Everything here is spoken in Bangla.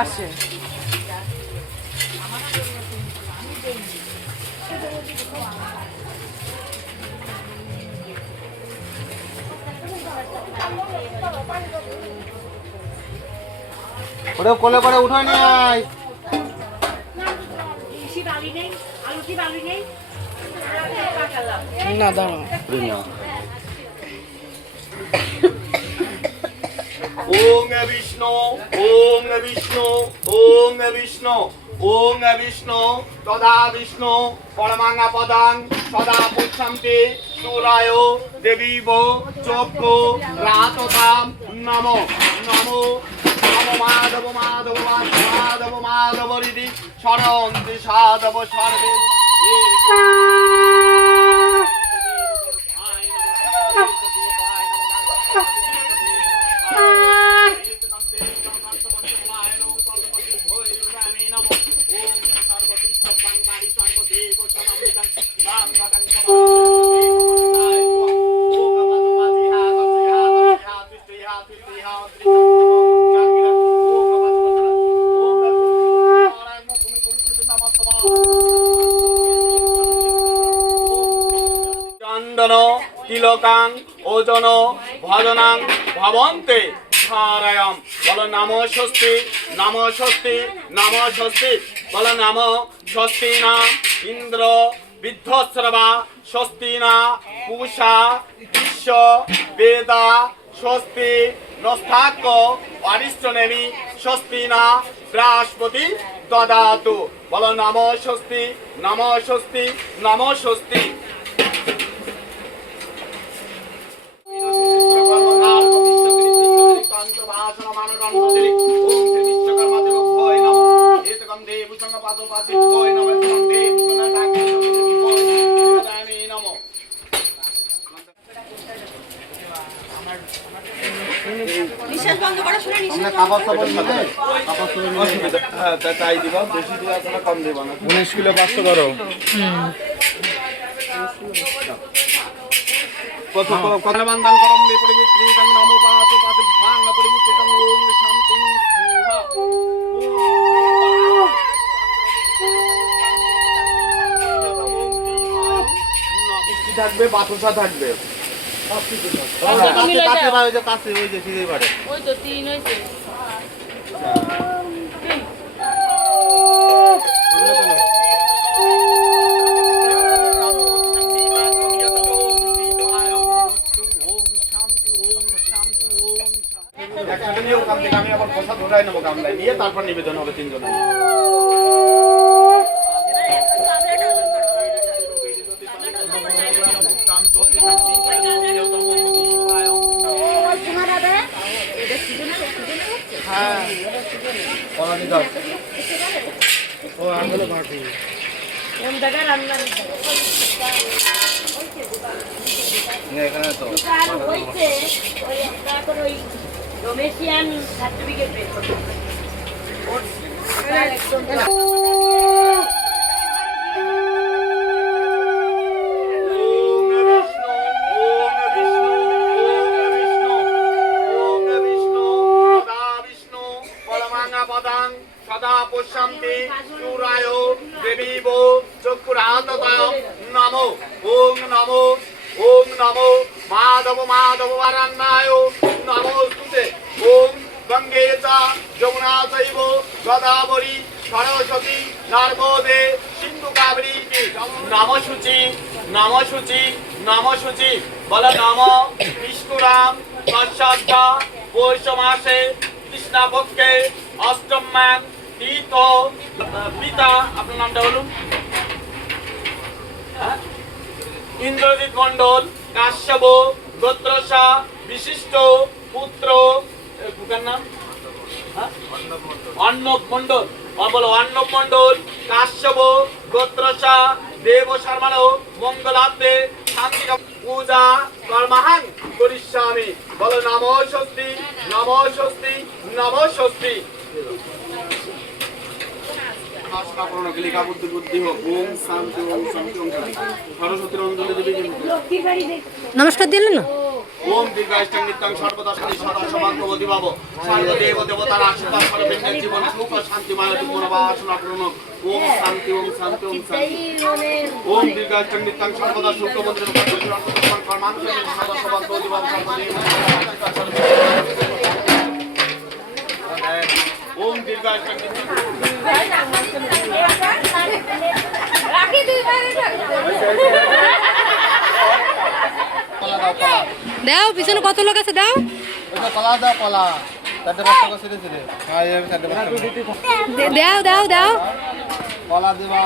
আসে ওটা কোলে করে উঠাই নিয়ে আয়। না দাঁড়াও ওং বিষ্ণু ওং বিষ্ণু ওং বিষ্ণু ওং বিষ্ণু তদা বিষ্ণু পরমাঙ্গা পদাং সদা পুচ্ছন্তি সুরায় দেবীব চক্ষু রাততাম নমো নমো নমো মাধব মাধব মাধব মাধব হৃদি শরন্তি সাধব সর্বে চন্দন তিলকাং ওজন ভজনাং ভবন্তে ধারয়ম বল নাম স্বস্তি নাম স্বস্তি নাম স্বস্তি বল নাম স্বস্তি না ইন্দ্র বিদ্ধশ্রবা স্বস্তি না পূষা বিশ্ব বেদা স্বস্তি নস্তাক্য অরিষ্টনেমি স্বস্তি না বৃহস্পতি দদাতু বল নাম স্বস্তি নাম স্বস্তি নাম স্বস্তি তাই দিবা বেশি দিবা কম দিবা না 19 কিলো 500 করো। কত কত বান্দান করম মে পরিমিত্রি তং নমো পাঁচ পাঁচ ভাঙ পরিমিত্রি তং ওম শান্তি সুহা থাকবে বাতাসা থাকবে কাছে ভাই ওই যে কাছে ওই যে সিঁড়ি পারে ওই তো 3 হইছে আমি আবার প্রসাদ ধরাই নেবো গামলায় নিয়ে তারপর নিবেদন হবে তিনজনের এখানে তো ডোমেশিয়ান সার্টিফিকেট বের করতে সদা পশ্যন্তি সুরায় দেবীব চক্ষুরাততাম নমো ওং নমো ওং নমো মাধব মাধব বারান্নায় নমোস্তুতে ওং গঙ্গে চ যমুনা চৈব গোদাবরী সরস্বতী নর্মদে সিন্ধু কাবেরী নমশুচি নমশুচি নমশুচি বল নম বিষ্ণুরাম তৎসদ্ধা পৌষ মাসে কৃষ্ণপক্ষে অষ্টম তীর্থ পিতা আপনার নামটা বলুন ইন্দ্রজিৎ মন্ডল কাশ্যপ গোত্রসা বিশিষ্ট পুত্র নাম অর্ণব মন্ডল বলো অর্ণব মন্ডল কাশ্যপ গোত্রসা দেব শর্মানো মঙ্গলাতে শান্তি পূজা কর্মাহাং করিষ্যামি বলো নমো স্বস্তি নমো স্বস্তি নমো স্বস্তি বাসনা পূরণ গলিকা বুদ্ধি বুদ্ধি হোক ওম শান্তি ওম শান্তি ওম শান্তি সরস্বতীর অঞ্জলি দেবী কিন্তু নমস্কার দিলেন না? ওম দীর্ঘায়ুষ্টাং নিত্যাং সর্বদা শান্তি সদা সৌভাগ্যবতী ভাব সর্বদেব দেবতার আশীর্বাদ সর্বেন্দ্র জীবন সুখ ও শান্তি মায়া মন বাসনা পূরণ ওম শান্তি ওম শান্তি ওম শান্তি ওম দীর্ঘায়ুষ্টাং নিত্যাং সর্বদা সুখমন্ত্রী কর্মাঞ্চ সদা সৌভাগ্যবতী ভাব সর্বদেব ওম দীর্ঘায়ুষ্টাং দাও, পিছনে কত লোক আছে দাও। ওইটা কলা দাও, কলা 4-5 টাকা ছিঁড়ে ছিঁড়ে। হ্যাঁ, এই 4-5 টাকা। দাও দাও দাও। কলা দিবা।